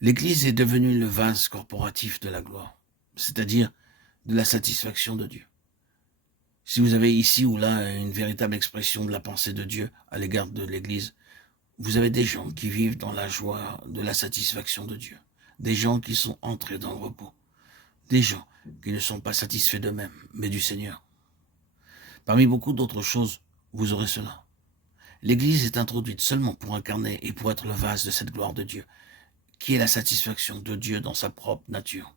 L'Église est devenue le vase corporatif de la gloire, c'est-à-dire de la satisfaction de Dieu. Si vous avez ici ou là une véritable expression de la pensée de Dieu à l'égard de l'Église, vous avez des gens qui vivent dans la joie de la satisfaction de Dieu, des gens qui sont entrés dans le repos, des gens qui ne sont pas satisfaits d'eux-mêmes, mais du Seigneur. Parmi beaucoup d'autres choses, vous aurez cela. L'Église est introduite seulement pour incarner et pour être le vase de cette gloire de Dieu, qui est la satisfaction de Dieu dans sa propre nature.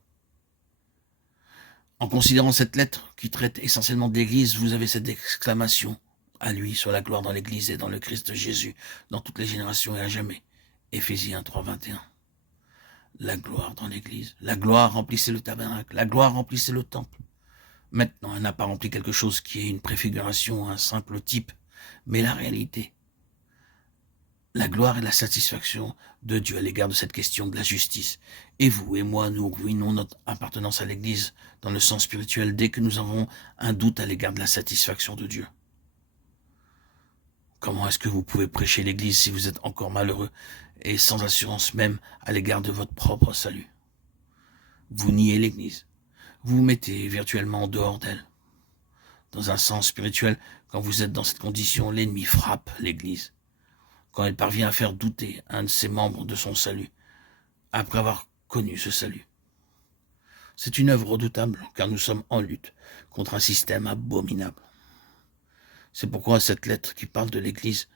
En considérant cette lettre qui traite essentiellement de l'Église, vous avez cette exclamation à lui sur la gloire dans l'Église et dans le Christ Jésus, dans toutes les générations et à jamais. Éphésiens 3, 21. La gloire dans l'Église. La gloire remplissait le tabernacle. La gloire remplissait le temple. Maintenant, elle n'a pas rempli quelque chose qui est une préfiguration, un simple type, mais la réalité. La gloire et la satisfaction de Dieu à l'égard de cette question de la justice. Et vous et moi, nous ruinons notre appartenance à l'Église dans le sens spirituel dès que nous avons un doute à l'égard de la satisfaction de Dieu. Comment est-ce que vous pouvez prêcher l'Église si vous êtes encore malheureux et sans assurance même à l'égard de votre propre salut? Vous niez l'Église. Vous vous mettez virtuellement en dehors d'elle. Dans un sens spirituel, quand vous êtes dans cette condition, l'ennemi frappe l'Église. Quand elle parvient à faire douter un de ses membres de son salut, après avoir connu ce salut. C'est une œuvre redoutable, car nous sommes en lutte contre un système abominable. C'est pourquoi cette lettre qui parle de l'Église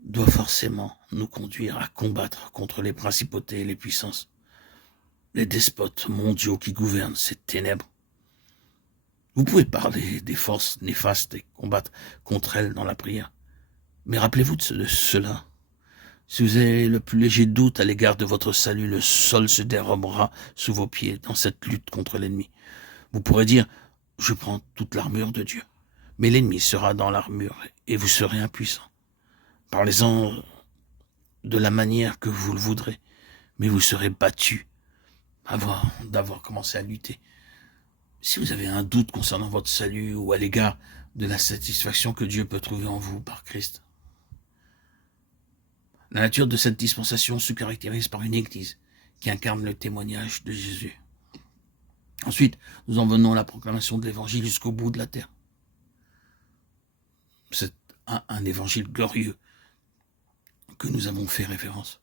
doit forcément nous conduire à combattre contre les principautés et les puissances, les despotes mondiaux qui gouvernent ces ténèbres. Vous pouvez parler des forces néfastes et combattre contre elles dans la prière, mais rappelez-vous de cela. Si vous avez le plus léger doute à l'égard de votre salut, le sol se dérobera sous vos pieds dans cette lutte contre l'ennemi. Vous pourrez dire, je prends toute l'armure de Dieu, mais l'ennemi sera dans l'armure et vous serez impuissant. Parlez-en de la manière que vous le voudrez, mais vous serez battu avant d'avoir commencé à lutter. Si vous avez un doute concernant votre salut ou à l'égard de la satisfaction que Dieu peut trouver en vous par Christ, la nature de cette dispensation se caractérise par une Église qui incarne le témoignage de Jésus. Ensuite, nous en venons à la proclamation de l'Évangile jusqu'au bout de la terre. C'est un évangile glorieux que nous avons fait référence.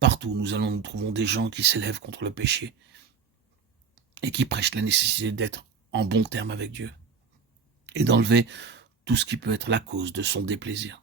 Partout où nous trouvons des gens qui s'élèvent contre le péché et qui prêchent la nécessité d'être en bon terme avec Dieu et d'enlever tout ce qui peut être la cause de son déplaisir.